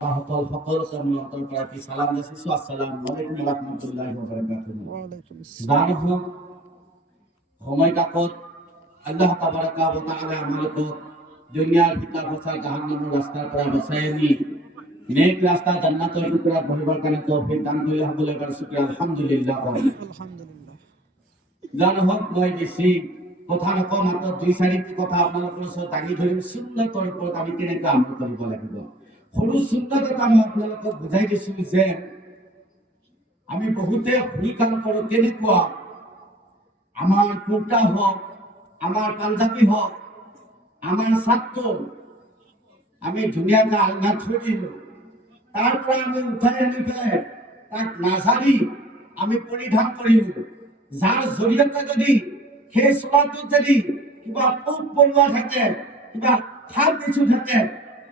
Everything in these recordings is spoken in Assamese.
সকল কর্মীয়ন্ত্রণ প্রার্থী সালাম দিয়েছি। আসসালামু আলাইকুম ওয়া রাহমাতুল্লাহি ওয়া বারাকাতুহু। ওয়ালাইকুম আসসালাম। দান হোক সময় কাকত আল্লাহ তাবারাকা ওয়া তাআলা আমাকে দুনিয়ার ভিতর বসা জাহান্নামের রাস্তা করা বসায়নি নেক রাস্তা জান্নাতের টুকরা ভরিবার কারণে তৌফিক দান করলে বলে কর শুকরিয়া আলহামদুলিল্লাহ। আলহামদুলিল্লাহ। দান হোক মই বেশি কথা নকওঁ মাত্ৰ দুই চাৰিটি কথা আপোনালোকৰ ওচৰত দাঙি ধৰিম। সুন্নতৰ ওপৰত আমি কেনেকৈ আমল কৰিব লাগিব সৰু সুন্নত এটা মই আপোনালোকক বুজাই দিছো যে আমি বহুতে ভুল কাম কৰোঁ। কেনেকুৱা আমাৰ কুৰ্তা হওক, আমাৰ পাঞ্জাবী হওক, আমাৰ ছাত্ৰ আমি ধুনীয়াকৈ আলনা থৈ দিলোঁ, তাৰ পৰা আমি উঠাই আনি পেলাই তাক নাজাৰি আমি পৰিধান কৰিলোঁ, যাৰ জৰিয়তে যদি সেই চোলাটোত যদি কিবা পোক পৰুৱা থাকে, কিবা খাপ কিছু থাকে,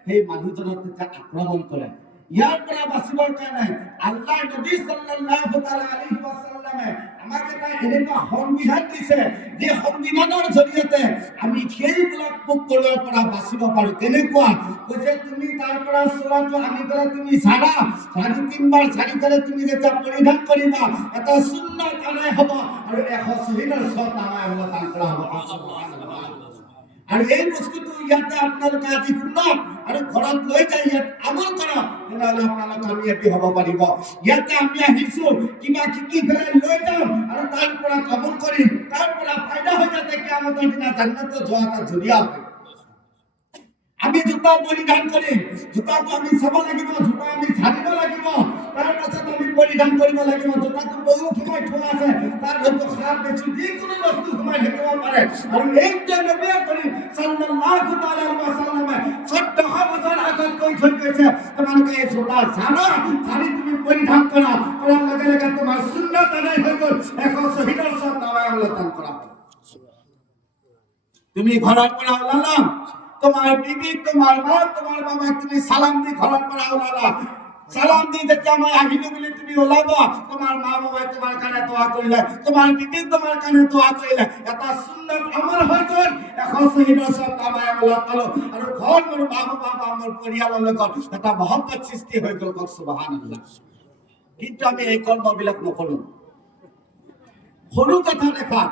সেই মানুহজনক তেতিয়া আক্ৰমণ কৰে। ইয়াৰ পৰা বাচিবৰ কাৰণে আল্লাহ নবী সাল্লাল্লাহু তাআলা আলাইহি ওয়াসাল্লামে আমাক এটা এনেকুৱা সংবিধান দিছে যে সংবিধানৰ জৰিয়তে আমি সেইবিলাক পোক পৰুৱাৰ পৰা বাচিব পাৰোঁ। কেনেকুৱা কৈছে, তুমি তাৰ পৰা চোলাটো আনি পেলাই তুমি ঝাৰা, 3 ঝাৰি পেলাই তুমি যেতিয়া পৰিধান কৰিবা এটা সুন্নত আদায় হ'ব আৰু 100 শ্বহীদৰ সব নামাই আল্লাহ দান কৰা হ'ব। আৰু এই বস্তুটো ইয়াতে আপোনালোকে আজি শুনক আৰু ঘৰত লৈ যাই ইয়াত আমল কৰক, তেনেহ'লে আপোনালোক কামিয়াবী হ'ব পাৰিব। ইয়াতে আমি আহিছোঁ কিবা শিকি পেলাই লৈ যাম আৰু তাৰ পৰা আমল কৰিম, তাৰ পৰা ফাইদা হৈ যাতে কিয়ামতৰ দিনা জান্নাতত যোৱা এটা জৰিয়া হয়। আমি জোতা পৰিধান কৰিম, জোতাটো আমি চাব লাগিব, জোতা আমি ঝাৰিব লাগিব, তাৰ পাছত আমি পৰিধান কৰিব লাগিব। জোতাটো বহু সময় থোৱা আছে, তাৰ হয়তো খাপ বেছি যিকোনো বস্তু সোমাই থাকিব পাৰে। আৰু এইটোৱে নবী কৰিম সাল্লাল্লাহু তাআলা আলাইহি ওয়াসাল্লামে 14 বছৰ আগত কৈ থৈ গৈছে, তোমালোকে এই জোতা ঝাৰা, ঝাৰি তুমি পৰিধান কৰা, কৰাৰ লগে লগে তোমাৰ সুন্নত আদায় হৈ গ'ল, 100 শ্বহীদৰ সব নামাই আল্লাহ দান কৰা। তুমি ঘৰৰ পৰা ওলালা, তোমাৰ বিবি, তোমাৰ মা, তোমাৰ বাবা তুমি সালাম দি ঘৰৰ পৰা ওলালা, সালাম দি যেতিয়া মই আহিলো বুলি তুমি ওলাবা, তোমাৰ মা বাবাই তোমাৰ কাৰণে দোয়া কৰিলে, তোমাৰ বিবি তোমাৰ কাৰণে দোয়া কৰিলে, এটা সুন্নত আমল হৈ গ'ল, 100 শ্বহীদৰ সব নামাই আল্লাহ পালো। আৰু ঘৰ মোৰ মা বাবা বা মোৰ পৰিয়ালৰ লগত এটা মহব্বত সৃষ্টি হৈ গ'ল। সুবহানাল্লাহ। কিন্তু আমি এই কৰ্মবিলাক নকৰোঁ। সৰু কথা দেখা,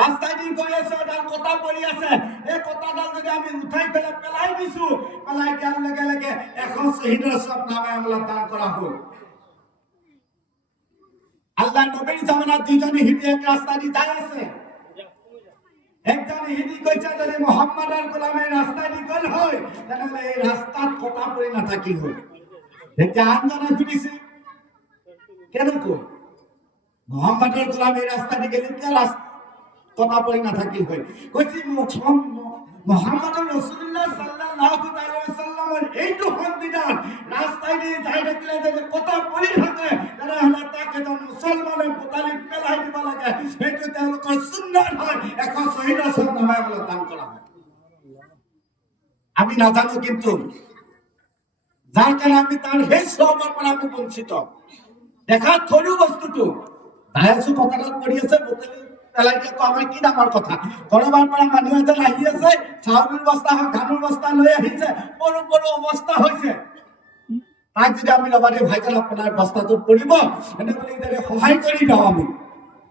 ৰাস্তায় দি গৈ আছে, এডাল কটা পৰি আছে, এই কটাডাল যদি আমি উঠাই পেলাই দিছো, পেলাই দিয়াৰ লগে লগে 100 শ্বহীদৰ সব নামে আল্লাহ দান কৰা হ'ল। আল্লাহ নবীৰ জামানাত দুইজনী হিন্দী এক ৰাস্তা দি যাই আছে, একজন হিন্দী কৈছে যদি মোহাম্মদৰ গোলামে ৰাস্তা দি গ'ল হয় তেনেহ'লে এই ৰাস্তাত কটা পৰি নাথাকিল হয়। তেতিয়া আনজনে সুধিছে কেনেকৈ মোহাম্মদৰ গোলামে ৰাস্তা দি গ'ল, কিয় কথা পৰি নাথাকিল হয়? কৈছে মুহাম্মদ ৰাসূলুল্লাহ সাল্লাল্লাহু আলাইহি ওয়াসাল্লামেৰ এইটো সংবিধান ৰাস্তায় দি যাই থাকিলে যদি কথা পৰি থাকে তেনেহ'লে তাকে যেন মুছলমানে পুতালি পেলাই দিব লাগে, সেইটো তেওঁলোকৰ সুন্নাত হয়। 100 শ্বহীদৰ সব নামাই আল্লাহ দান কৰা হয়। আমি নাজানো, কিন্তু যাৰ কাৰণে আমি তাৰ সেই সবৰ পৰা আমি বঞ্চিত। দেখাত সৰু বস্তুটো দায়াছো কথাটা পৰি আছে, পুতালি পেলাই দিয়াটো আমাৰ কি ডাঙৰ কথা। কৰবাৰ পৰা মানুহ এজন আহি আছে, চাউলৰ বস্তা হওক ধানৰ বস্তা লৈ আহিছে, সৰু সৰু অৱস্থা হৈছে, তাক যদি আমি লগতে ভাইজন আপোনাৰ বস্তাটোত পৰিব এনে বুলি যদি সহায় কৰি দিওঁ, আমি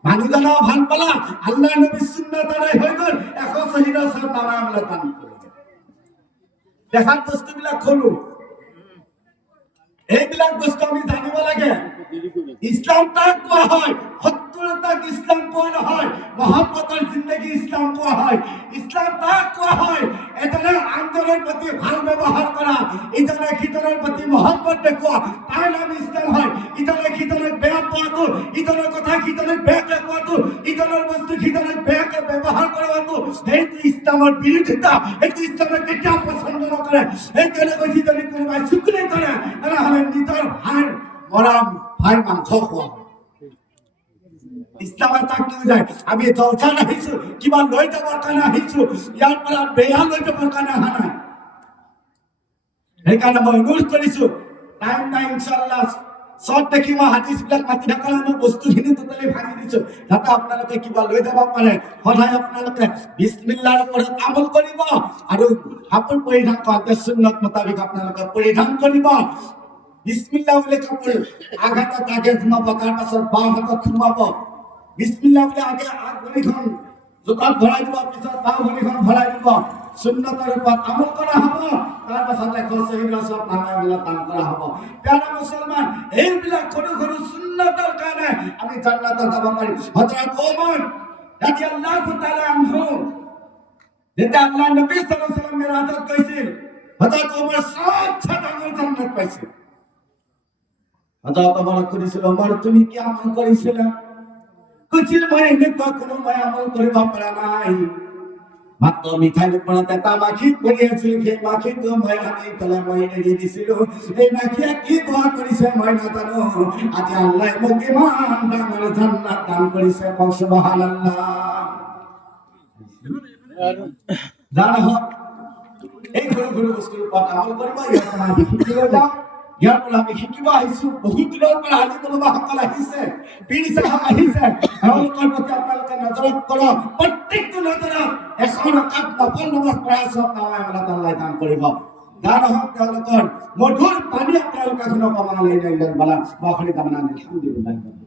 মানুহজনক ভাল পালা, আল্লাহ নবীৰ সুন্নত আদায় হৈ গ'ল, 100 শ্বহীদৰ সব নামাই আল্লাহ দান কৰিছে। দেখাত বস্তুবিলাক সৰু, এইবিলাক বস্তু আমি জানিব লাগে। ইসলাম তাক কোৱা হয়, সত্যতাক ইসলাম কোৱা নহয়, মহব্বতৰ জিন্দগী ইসলাম কোৱা হয়। ইসলাম তাক কোৱা হয় এজনে আনজনৰ প্ৰতি ভাল ব্যৱহাৰ কৰা, ইজনে সিজনৰ প্ৰতি মহব্বত দেখুওৱা, তাৰ নাম ইসলাম হয়। ইজনে সিজনক বেয়া পোৱাটো, ইজনৰ কথা সিজনক বেয়াকে কোৱাটো, ইজনৰ বস্তু সিজনক বেয়াকে ব্যৱহাৰ কৰাটো, সেইটো ইসলামৰ বিৰোধিতা, সেইটো ইসলামে কেতিয়াও পছন্দ নকৰে। সেইকাৰণে কৈছে যদি কোনোবাই চুকলি কৰে তেনেহ'লে নিজৰ ভাইৰ মৰম, ভাইৰ মাংস খোৱা। ইসলামে তাক লৈ যায় আমি জলসাত আহিছো, কিবা লৈ যাবৰ কাৰণে আহিছো, ইয়াৰ পৰা বেয়া লৈ যাবৰ কাৰণে অহা নাই। সেইকাৰণে মই অনুৰোধ কৰিছো, টাইম নাই ইনশাআল্লাহ চট দেখি মই হাদিছবিলাক মাতি থাকা মই বস্তুখিনি টোটালি ভাঙি দিছো যাতে আপোনালোকে কিবা লৈ যাব পাৰে সদায় আপোনালোকে বিসমিল্লাহৰ ওপৰত আমল কৰিব আৰু কাপোৰ পৰিধান কৰোঁতে সুন্নত মোতাবিক আপোনালোকে পৰিধান কৰিব বিসমিল্লাহ বুলি কাপোৰ আঘাতত আগে সোমাব তাৰ পাছত বাওঁ হাতত সোমাব বিসমিল্লাহ বুলি আগে আগ ভৰিখন জোতাত ভৰাই দিব পিছত বাওঁ ভৰিখন ভৰাই দিব সুন্নতৰ ওপৰত আমল কৰা হ'ব তাৰ পাছত এখন শহীদ ৰাষ্ট্ৰৰ নামবিলাক দান কৰা হ'ব প্যাৰা মুছলমান এইবিলাক সৰু সৰু সুন্নতৰ কাৰণে আমি জান্নাতত যাব পাৰিম হযৰত ওমৰ ৰাদিয়াল্লাহু তাআলা আনহু যেতিয়া আল্লাহ নবী সাল্লাল্লাহু আলাইহি ওয়াসাল্লাম মেৰাজত গৈছিল হযৰত ওমৰ সাত ডাঙৰ জান্নাত পাইছিল হযৰত ওমৰ কইছিল ওমৰ তুমি কি আমল কৰিছিলা কৈছিল মই এনেকুৱা কোনো মই আমল কৰিব পৰা নাই মাত্ৰ মিঠাইৰ ওপৰত এটা মাখি পৰি আছিল সেই মাখিটো মই আনি পেলাই মই এৰি দিছিলোঁ এই মাখিয়ে কি দোৱা কৰিছে মই নাজানো আজি আল্লাহ মোক ইমান ডাঙৰ জান্নাত দান কৰিছে সুবহানাল্লাহ জানো এই সৰু সৰু বস্তুৰ ওপৰত আমল কৰিব ইয়াৰ পৰা আমি শিকিব যাওঁ ইয়াৰ পৰা আমি শিকিব আহিছোঁ বহুত দিনৰ পৰা আলি বলবাসকল আহিছে পীৰ চাহাব আহিছে তেওঁলোকৰ প্ৰতি আপোনালোকে নজৰত কৰক প্ৰত্যেকটো নজৰত এখন ৰাকাত নফল নামাজ পঢ়াই চব নামাই আল্লাহ দান কৰিব জানো তেওঁলোকৰ মধুৰ পানী আপোনালোকে শুনক আমাৰ আলাই বালা বাখৰি কামনা আলহামদুলিল্লাহ